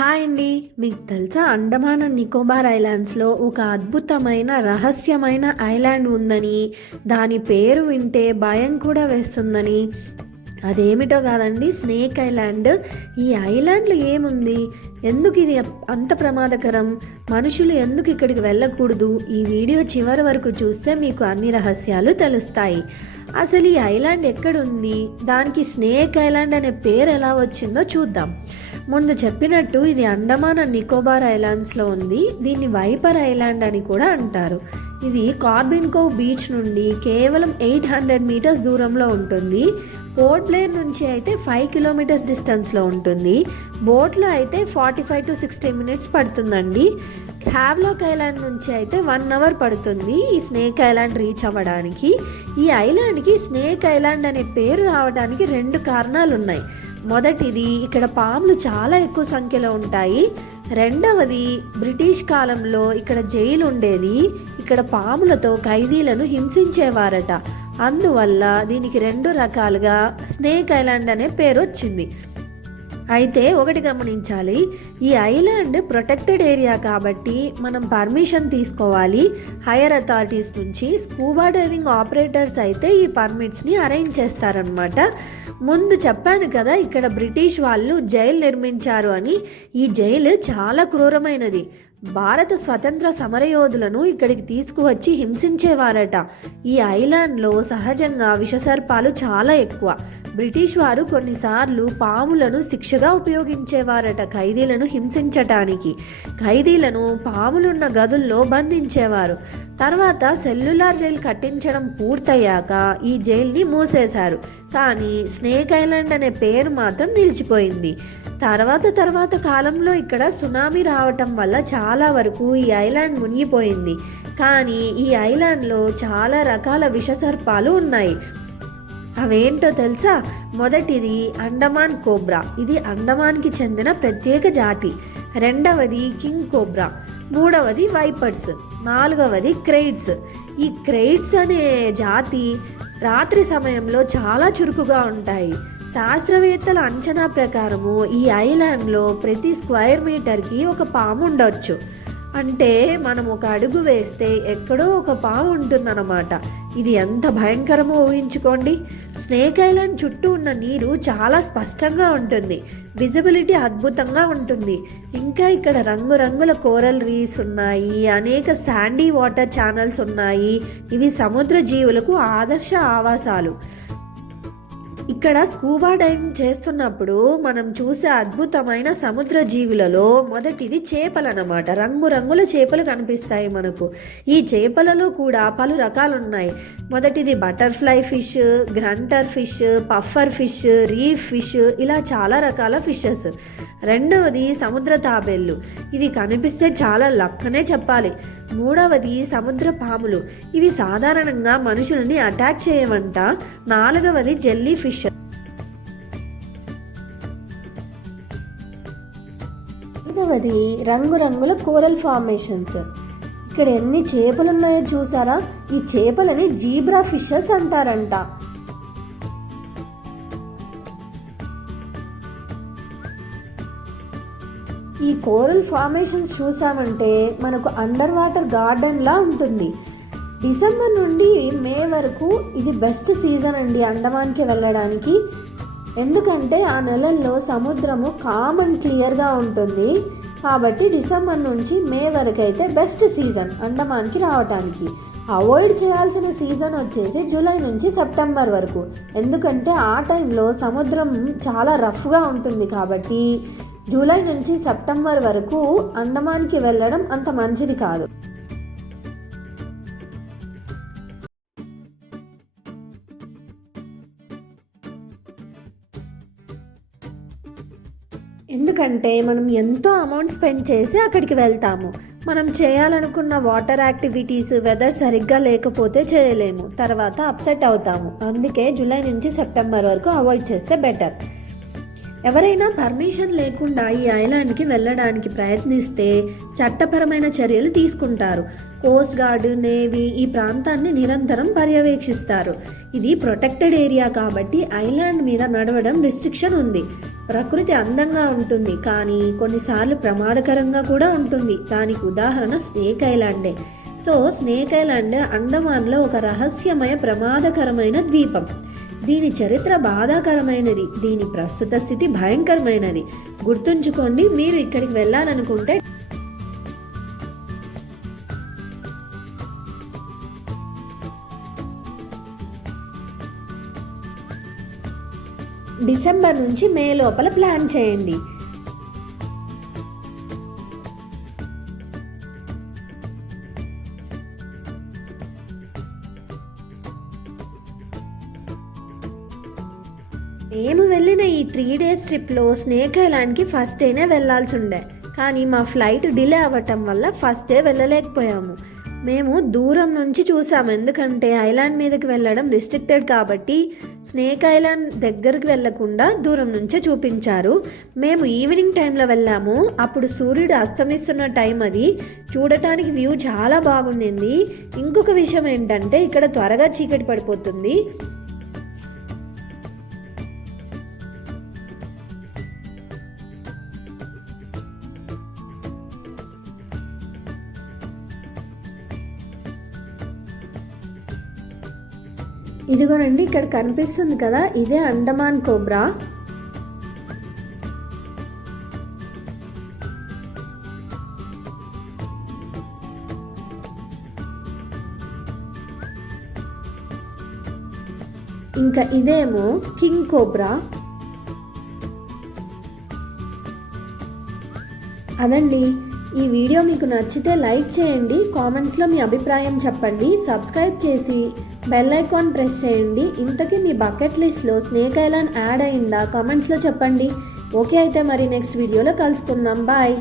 Hi అండి. మీకు తెలుసా అండమాన్ అండ్ నికోబార్ ఐలాండ్స్లో ఒక అద్భుతమైన రహస్యమైన ఐలాండ్ ఉందని, దాని పేరు వింటే భయం కూడా వేస్తుందని. అదేమిటో కాదండి, స్నేక్ ఐలాండ్. ఈ ఐలాండ్లో ఏముంది, ఎందుకు ఇది అంత ప్రమాదకరం, మనుషులు ఎందుకు ఇక్కడికి వెళ్ళకూడదు, ఈ వీడియో చివరి వరకు చూస్తే మీకు అన్ని రహస్యాలు తెలుస్తాయి. అసలు ఈ ఐలాండ్ ఎక్కడుంది, దానికి స్నేక్ ఐలాండ్ అనే పేరు ఎలా వచ్చిందో చూద్దాం. ముందు చెప్పినట్టు ఇది అండమాన్ అండ్ నికోబార్ ఐలాండ్స్లో ఉంది. దీన్ని వైపర్ ఐలాండ్ అని కూడా అంటారు. ఇది కార్బిన్ కోవ్ బీచ్ నుండి కేవలం 800 మీటర్స్ దూరంలో ఉంటుంది. పోర్ట్ బ్లేర్ నుంచి అయితే 5 కిలోమీటర్స్ డిస్టెన్స్లో ఉంటుంది. బోట్లో అయితే 45 to 60 మినిట్స్ పడుతుందండి. హ్యావ్లాక్ ఐలాండ్ నుంచి అయితే 1 అవర్ పడుతుంది ఈ స్నేక్ ఐలాండ్ రీచ్ అవ్వడానికి. ఈ ఐలాండ్కి స్నేక్ ఐలాండ్ అనే పేరు రావడానికి 2 కారణాలు ఉన్నాయి. మొదటిది, ఇక్కడ పాములు చాలా ఎక్కువ సంఖ్యలో ఉంటాయి. రెండవది, బ్రిటిష్ కాలంలో ఇక్కడ జైలు ఉండేది. ఇక్కడ పాములతో ఖైదీలను హింసించేవారట. అందువల్ల దీనికి 2 రకాలుగా స్నేక్ ఐలాండ్ అనే పేరు వచ్చింది. అయితే ఒకటి గమనించాలి, ఈ ఐలాండ్ ప్రొటెక్టెడ్ ఏరియా కాబట్టి మనం పర్మిషన్ తీసుకోవాలి హైయర్ అథారిటీస్ నుంచి. స్కూబా డైవింగ్ ఆపరేటర్స్ అయితే ఈ పర్మిట్స్ని అరేంజ్ చేస్తారనమాట. ముందు చెప్పాను కదా, ఇక్కడ బ్రిటిష్ వాళ్ళు జైలు నిర్మించారు అని. ఈ జైలు చాలా క్రూరమైనది. భారత స్వతంత్ర సమరయోధులను ఇక్కడికి తీసుకువచ్చి హింసించేవారట. ఈ ఐలాండ్లో సహజంగా విషసర్పాలు చాలా ఎక్కువ. బ్రిటిష్ వారు కొన్నిసార్లు పాములను శిక్షగా ఉపయోగించేవారట ఖైదీలను హింసించటానికి. ఖైదీలను పాములున్న గదుల్లో బంధించేవారు. తర్వాత సెల్యులార్ జైలు కట్టించడం పూర్తయ్యాక ఈ జైల్ని మూసేశారు. కానీ స్నేక్ ఐలాండ్ అనే పేరు మాత్రం నిలిచిపోయింది. తర్వాత కాలంలో ఇక్కడ సునామీ రావటం వల్ల చాలా వరకు ఈ ఐలాండ్ మునిగిపోయింది. కానీ ఈ ఐలాండ్లో చాలా రకాల విషసర్పాలు ఉన్నాయి. అవేంటో తెలుసా? మొదటిది అండమాన్ కోబ్రా. ఇది అండమాన్కి చెందిన ప్రత్యేక జాతి. రెండవది కింగ్ కోబ్రా. మూడవది వైపర్స్. నాలుగవది క్రెయిట్స్. ఈ క్రెయిట్స్ అనే జాతి రాత్రి సమయంలో చాలా చురుకుగా ఉంటాయి. శాస్త్రవేత్తల అంచనా ప్రకారము ఈ ఐలాండ్లో ప్రతి స్క్వేర్ మీటర్కి ఒక పాము ఉండొచ్చు. అంటే మనం ఒక అడుగు వేస్తే ఎక్కడో ఒక పాము ఉంటుందన్నమాట. ఇది ఎంత భయంకరమో ఊహించుకోండి. స్నేక్ ఐలాండ్ చుట్టూ ఉన్న నీరు చాలా స్పష్టంగా ఉంటుంది. విజిబిలిటీ అద్భుతంగా ఉంటుంది. ఇంకా ఇక్కడ రంగురంగుల కోరల్ రీఫ్స్ ఉన్నాయి. అనేక శాండీ వాటర్ ఛానల్స్ ఉన్నాయి. ఇవి సముద్ర జీవులకు ఆదర్శ ఆవాసాలు. ఇక్కడ స్కూబా డైవింగ్ చేస్తున్నప్పుడు మనం చూసే అద్భుతమైన సముద్ర జీవులలో మొదటిది చేపలన్నమాట. రంగురంగుల చేపలు కనిపిస్తాయి మనకు. ఈ చేపలలో కూడా పలు రకాలు ఉన్నాయి. మొదటిది butterfly fish, grunter fish, puffer fish, reef fish, ఇలా చాలా రకాల ఫిషెస్. రెండవది సముద్ర తాబేళ్ళు. ఇవి కనిపిస్తే చాలా లక్కనే చెప్పాలి. మూడవది సముద్ర పాములు. ఇవి సాధారణంగా మనుషుల్ని అటాక్ చేయవంట. నాలుగవది జెల్లీ ఫిష్. ఐదవది రంగురంగుల కోరల్ ఫార్మేషన్స్. ఇక్కడ ఎన్ని చేపలు ఉన్నాయో చూసారా? ఈ చేపలని జీబ్రా ఫిషెస్ అంటారంట. ఈ కోరల్ ఫార్మేషన్స్ చూసామంటే మనకు అండర్ వాటర్ గార్డెన్లా ఉంటుంది. డిసెంబర్ నుండి మే వరకు ఇది బెస్ట్ సీజన్ అండి అండమాన్కి వెళ్ళడానికి. ఎందుకంటే ఆ నెలల్లో సముద్రము కామ్ అండ్ క్లియర్గా ఉంటుంది. కాబట్టి డిసెంబర్ నుంచి మే వరకు అయితే బెస్ట్ సీజన్ అండమాన్కి రావడానికి. అవాయిడ్ చేయాల్సిన సీజన్ వచ్చేసి జూలై నుంచి సెప్టెంబర్ వరకు. ఎందుకంటే ఆ టైంలో సముద్రం చాలా రఫ్గా ఉంటుంది. కాబట్టి జూలై నుంచి సెప్టెంబర్ వరకు అండమాన్కి వెళ్ళడం అంత మంచిది కాదు. ఎందుకంటే మనం ఎంతో అమౌంట్ స్పెండ్ చేసి అక్కడికి వెళ్తాము. మనం చేయాలనుకున్న వాటర్ యాక్టివిటీస్ వెదర్ సరిగ్గా లేకపోతే చేయలేము. తర్వాత అప్సెట్ అవుతాము. అందుకే జూలై నుంచి సెప్టెంబర్ వరకు అవాయిడ్ చేస్తే బెటర్. ఎవరైనా పర్మిషన్ లేకుండా ఈ ఐలాండ్కి వెళ్ళడానికి ప్రయత్నిస్తే చట్టపరమైన చర్యలు తీసుకుంటారు. కోస్ట్ గార్డ్, నేవీ ఈ ప్రాంతాన్ని నిరంతరం పర్యవేక్షిస్తారు. ఇది ప్రొటెక్టెడ్ ఏరియా కాబట్టి ఐలాండ్ మీద నడవడం రిస్ట్రిక్షన్ ఉంది. ప్రకృతి అందంగా ఉంటుంది, కానీ కొన్నిసార్లు ప్రమాదకరంగా కూడా ఉంటుంది. దానికి ఉదాహరణ స్నేక్ ఐలాండే. సో స్నేక్ ఐలాండ్ అండమాన్లో ఒక రహస్యమయ ప్రమాదకరమైన ద్వీపం. దీని చరిత్ర బాధాకరమైనది, దీని ప్రస్తుత స్థితి భయంకరమైనది. గుర్తుంచుకోండి, మీరు ఇక్కడికి వెళ్ళాలనుకుంటే డిసెంబర్ నుంచి మే లోపల ప్లాన్ చేయండి. మేము వెళ్ళిన ఈ 3 days ట్రిప్లో స్నేక్ ఐలాండ్కి ఫస్ట్ డేనే వెళ్ళాల్సి ఉండే, కానీ మా ఫ్లైట్ డిలే అవ్వటం వల్ల ఫస్ట్ డే వెళ్ళలేకపోయాము. మేము దూరం నుంచి చూసాము, ఎందుకంటే ఐలాండ్ మీదకి వెళ్ళడం రిస్ట్రిక్టెడ్ కాబట్టి స్నేక్ ఐలాండ్ దగ్గరికి వెళ్ళకుండా దూరం నుంచే చూపించారు. మేము ఈవినింగ్ టైంలో వెళ్ళాము, అప్పుడు సూర్యుడు అస్తమిస్తున్న టైం అది. చూడటానికి వ్యూ చాలా బాగుండింది. ఇంకొక విషయం ఏంటంటే ఇక్కడ త్వరగా చీకటి పడిపోతుంది. ఇదిగోనండి, ఇక్కడ కనిపిస్తుంది కదా, ఇదే అండమాన్ కోబ్రా. ఇంకా ఇదేమో కింగ్ కోబ్రా. అదండి, ఈ వీడియో మీకు నచ్చితే లైక్ చేయండి, కామెంట్స్లో మీ అభిప్రాయం చెప్పండి, సబ్స్క్రైబ్ చేసి బెల్ ఐకాన్ ప్రెస్ చేయండి. ఇంతకీ మీ బకెట్ లిస్ట్లో స్నేక్ ఐలాండ్ యాడ్ అయిందా కామెంట్స్లో చెప్పండి. ఓకే, అయితే మరి నెక్స్ట్ వీడియోలో కలుసుకుందాం. బాయ్.